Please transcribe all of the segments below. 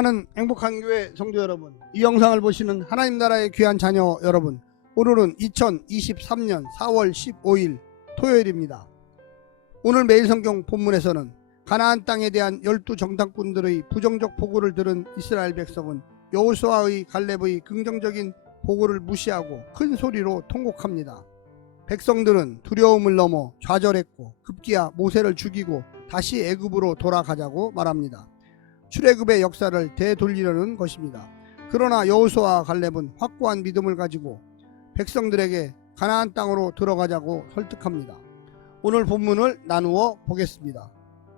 사랑하는 행복한 교회 성도 여러분, 이 영상을 보시는 하나님 나라의 귀한 자녀 여러분, 오늘은 2023년 4월 15일 토요일입니다. 오늘 매일 성경 본문에서는 가나안 땅에 대한 12정탐꾼들의 부정적 보고를 들은 이스라엘 백성은 여호수아의 갈렙의 긍정적인 보고를 무시하고 큰 소리로 통곡합니다. 백성들은 두려움을 넘어 좌절했고 급기야 모세를 죽이고 다시 애굽으로 돌아가자고 말합니다. 출애굽의 역사를 되돌리려는 것입니다. 그러나 여호수아와 갈렙은 확고한 믿음을 가지고 백성들에게 가나안 땅으로 들어가자고 설득합니다. 오늘 본문을 나누어 보겠습니다.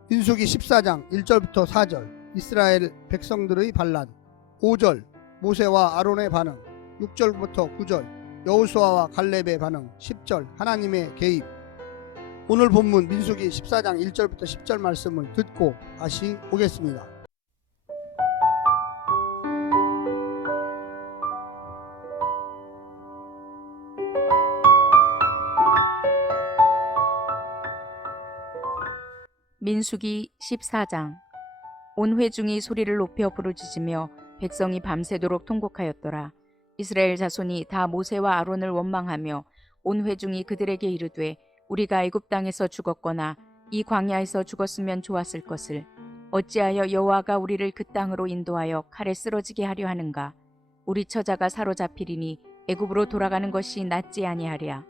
민수기 14장 1절부터 4절 이스라엘 백성들의 반란, 5절 모세와 아론의 반응, 6절부터 9절 여호수아와 갈렙의 반응, 10절 하나님의 개입. 오늘 본문 민수기 14장 1절부터 10절 말씀을 듣고 다시 오겠습니다. 민수기 14장. 온 회중이 소리를 높여 부르짖으며 백성이 밤새도록 통곡하였더라. 이스라엘 자손이 다 모세와 아론을 원망하며 온 회중이 그들에게 이르되 우리가 애굽 땅에서 죽었거나 이 광야에서 죽었으면 좋았을 것을 어찌하여 여호와가 우리를 그 땅으로 인도하여 칼에 쓰러지게 하려 하는가. 우리 처자가 사로잡히리니 애굽으로 돌아가는 것이 낫지 아니하랴.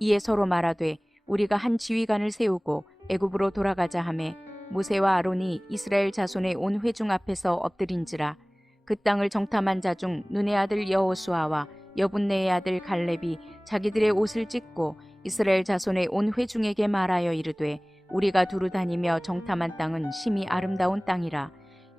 이에 서로 말하되 우리가 한 지휘관을 세우고 애굽으로 돌아가자 하매 모세와 아론이 이스라엘 자손의 온 회중 앞에서 엎드린지라. 그 땅을 정탐한 자 중 눈의 아들 여호수아와 여분네의 아들 갈렙이 자기들의 옷을 찢고 이스라엘 자손의 온 회중에게 말하여 이르되 우리가 두루 다니며 정탐한 땅은 심히 아름다운 땅이라.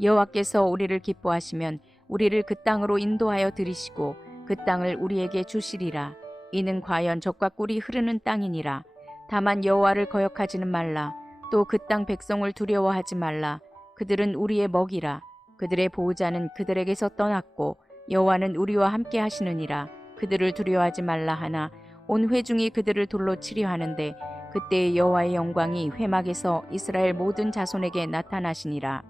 여호와께서 우리를 기뻐하시면 우리를 그 땅으로 인도하여 들이시고 그 땅을 우리에게 주시리라. 이는 과연 젖과 꿀이 흐르는 땅이니라. 다만 여호와를 거역하지는 말라. 또 그 땅 백성을 두려워하지 말라. 그들은 우리의 먹이라. 그들의 보호자는 그들에게서 떠났고 여호와는 우리와 함께 하시느니라. 그들을 두려워하지 말라 하나 온 회중이 그들을 돌로 치려 하는데 그때의 여호와의 영광이 회막에서 이스라엘 모든 자손에게 나타나시니라.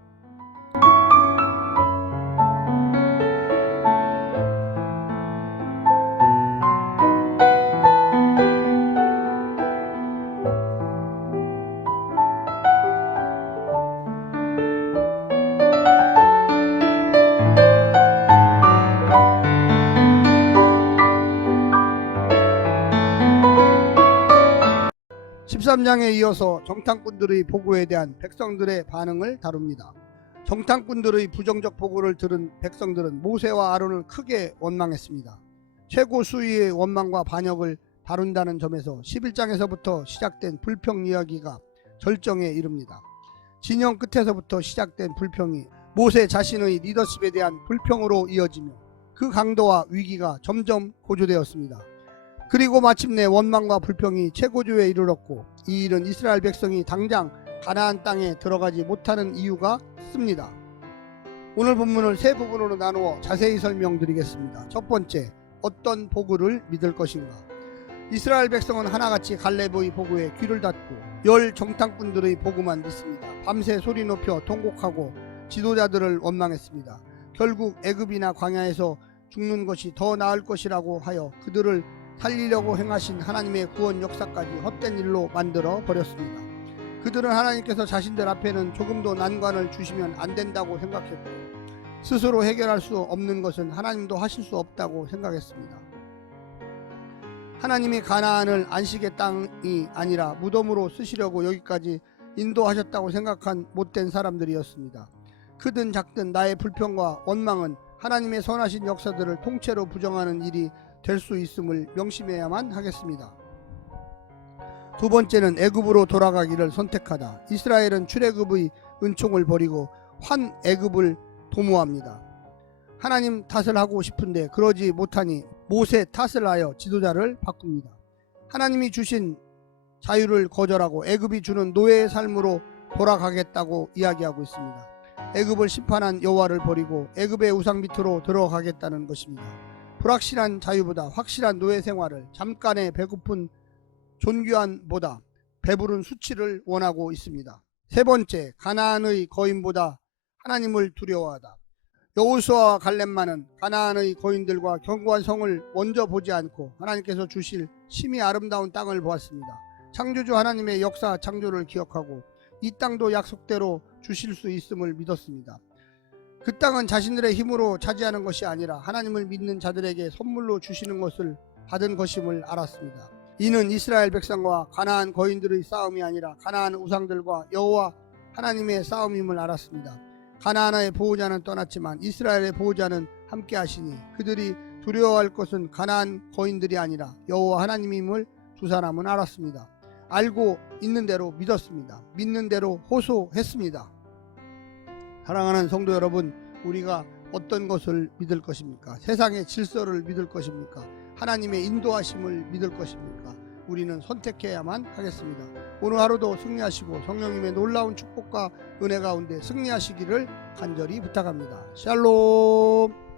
13장에 이어서 정탐꾼들의 보고에 대한 백성들의 반응을 다룹니다. 정탐꾼들의 부정적 보고를 들은 백성들은 모세와 아론을 크게 원망했습니다. 최고 수위의 원망과 반역을 다룬다는 점에서 11장에서부터 시작된 불평 이야기가 절정에 이릅니다. 진영 끝에서부터 시작된 불평이 모세 자신의 리더십에 대한 불평으로 이어지며 그 강도와 위기가 점점 고조되었습니다. 그리고 마침내 원망과 불평이 최고조에 이르렀고 이 일은 이스라엘 백성이 당장 가나안 땅에 들어가지 못하는 이유가 있습니다. 오늘 본문을 세 부분으로 나누어 자세히 설명드리겠습니다. 첫 번째, 어떤 보고를 믿을 것인가. 이스라엘 백성은 하나같이 갈렙의 보고에 귀를 닫고 열 정탐꾼들의 보고만 믿습니다. 밤새 소리 높여 통곡하고 지도자들을 원망했습니다. 결국 애굽이나 광야에서 죽는 것이 더 나을 것이라고 하여 그들을 살리려고 행하신 하나님의 구원 역사까지 헛된 일로 만들어 버렸습니다. 그들은 하나님께서 자신들 앞에는 조금도 난관을 주시면 안 된다고 생각했고 스스로 해결할 수 없는 것은 하나님도 하실 수 없다고 생각했습니다. 하나님이 가나안을 안식의 땅이 아니라 무덤으로 쓰시려고 여기까지 인도하셨다고 생각한 못된 사람들이었습니다. 크든 작든 나의 불평과 원망은 하나님의 선하신 역사들을 통째로 부정하는 일이 될 수 있음을 명심해야만 하겠습니다. 두 번째는 애굽으로 돌아가기를 선택하다. 이스라엘은 출애굽의 은총을 버리고 환 애굽을 도모합니다. 하나님 탓을 하고 싶은데 그러지 못하니 모세 탓을 하여 지도자를 바꿉니다. 하나님이 주신 자유를 거절하고 애굽이 주는 노예의 삶으로 돌아가겠다고 이야기하고 있습니다. 애굽을 심판한 여호와를 버리고 애굽의 우상 밑으로 들어가겠다는 것입니다. 불확실한 자유보다 확실한 노예 생활을, 잠깐의 배고픈 존귀함보다 배부른 수치를 원하고 있습니다. 세 번째, 가나안의 거인보다 하나님을 두려워하다. 여호수아와 갈렙만은 가나안의 거인들과 견고한 성을 먼저 보지 않고 하나님께서 주실 심히 아름다운 땅을 보았습니다. 창조주 하나님의 역사 창조를 기억하고 이 땅도 약속대로 주실 수 있음을 믿었습니다. 그 땅은 자신들의 힘으로 차지하는 것이 아니라 하나님을 믿는 자들에게 선물로 주시는 것을 받은 것임을 알았습니다. 이는 이스라엘 백성과 가나안 거인들의 싸움이 아니라 가나안 우상들과 여호와 하나님의 싸움임을 알았습니다. 가나안의 보호자는 떠났지만 이스라엘의 보호자는 함께 하시니 그들이 두려워할 것은 가나안 거인들이 아니라 여호와 하나님임을 두 사람은 알았습니다. 알고 있는 대로 믿었습니다. 믿는 대로 호소했습니다. 사랑하는 성도 여러분, 우리가 어떤 것을 믿을 것입니까? 세상의 질서를 믿을 것입니까? 하나님의 인도하심을 믿을 것입니까? 우리는 선택해야만 하겠습니다. 오늘 하루도 승리하시고 성령님의 놀라운 축복과 은혜 가운데 승리하시기를 간절히 부탁합니다. 샬롬.